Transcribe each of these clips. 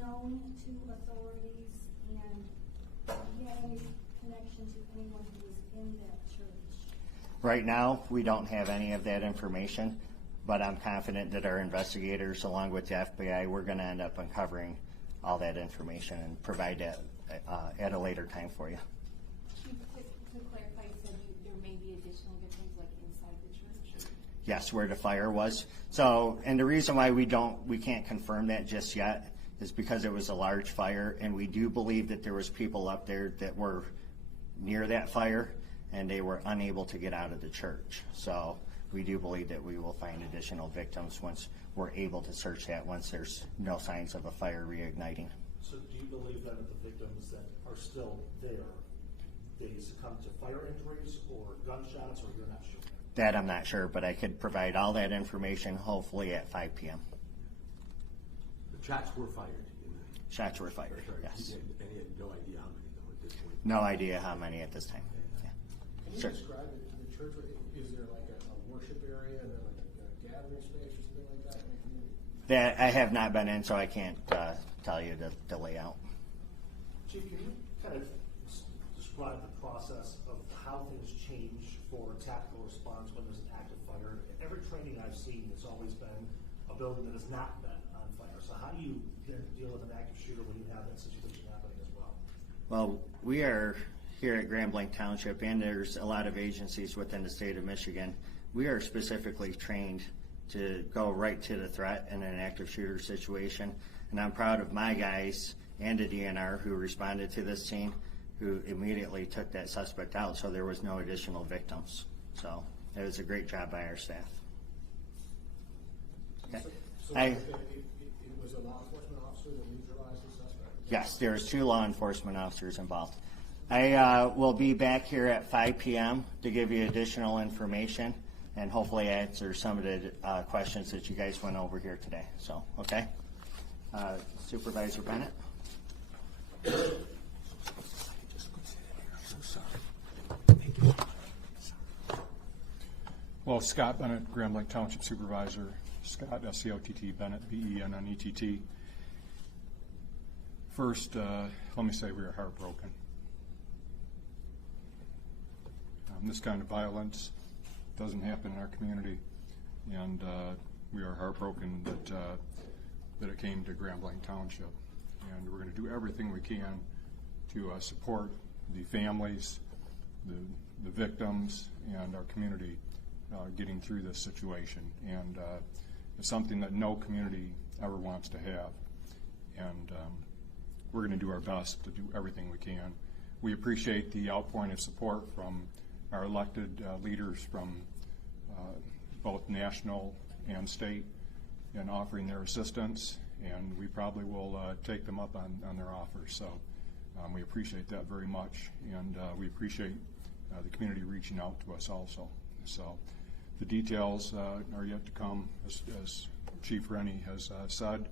known to authorities, and do you have any connection to anyone who was in that church? Right now, we don't have any of that information, but I'm confident that our investigators, along with the FBI, we're going to end up uncovering all that information and provide that at a later time for you. Chief, to clarify, you said there may be additional victims like inside the church? Or? Yes, where the fire was. So, and the reason why we can't confirm that just yet is because it was a large fire, and we do believe that there was people up there that were near that fire, and they were unable to get out of the church. So we do believe that we will find additional victims once we're able to search that, once there's no signs of a fire reigniting. So do you believe then that the victims that are still there, they succumbed to fire injuries or gunshots, or you're not sure? That I'm not sure, but I could provide all that information hopefully at 5 p.m. The shots were fired. Shots were fired, yes. And he had no idea how many though at this point? No idea how many at this time. Yeah. Can you Sure. describe it to the church? Is there like a worship area and then like a gathering space or something like that in the community? That I have not been in, so I can't tell you the layout. Chief, can you kind of describe the process of how things change for tactical response when there's an active fire? Every training I've seen, it's always been a building that has not been on fire. So how do you deal with an active shooter when you have that situation happening as well? Well, we are here at Grand Blanc Township, and there's a lot of agencies within the state of Michigan. We are specifically trained to go right to the threat in an active shooter situation. And I'm proud of my guys and the DNR who responded to this scene, who immediately took that suspect out, so there was no additional victims. So it was a great job by our staff. Okay. So it was a law enforcement officer that neutralized the suspect? Yes, there's 2 law enforcement officers involved. I will be back here at 5 p.m. to give you additional information and hopefully answer some of the questions that you guys went over here today. So, okay. Supervisor Bennett. Well, Scott Bennett, Grand Blanc Township Supervisor. Scott, S-C-O-T-T, Bennett, B-E-N-N-E-T-T. First, let me say we are heartbroken. This kind of violence doesn't happen in our community, and we are heartbroken that it came to Grand Blanc Township. And we're going to do everything we can to support the families, the victims, and our community getting through this situation. And it's something that no community ever wants to have. And we're going to do our best to do everything we can. We appreciate the outpouring of support from our elected leaders from both national and state in offering their assistance, and we probably will take them up on their offers. So we appreciate that very much, and we appreciate the community reaching out to us also. So the details are yet to come, as Chief Rennie has said,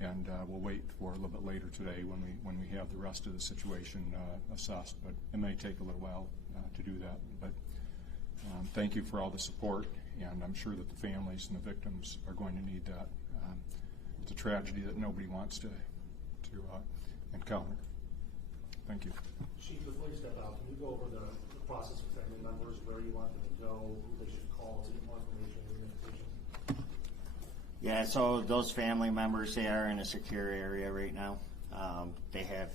and we'll wait for a little bit later today when we have the rest of the situation assessed. But it may take a little while to do that. But thank you for all the support, and I'm sure that the families and the victims are going to need that. It's a tragedy that nobody wants to encounter. Thank you. Chief, before you step out, can you go over the process with family members, where you want them to go, who they should call to get more information or information? Yeah, so those family members, they are in a secure area right now. They have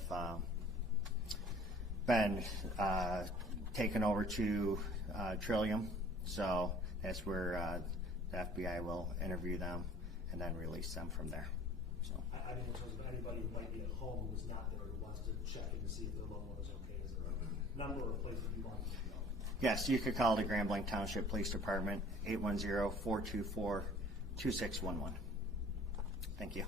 been taken over to Trillium, so that's where the FBI will interview them and then release them from there. So I mean, in terms of anybody who might be at home who's not there who wants to check in to see if their loved one is okay, is there a number or a place that you want them to know? yes, you could call the Grand Blanc Township Police Department, 810-424-2611. Thank you.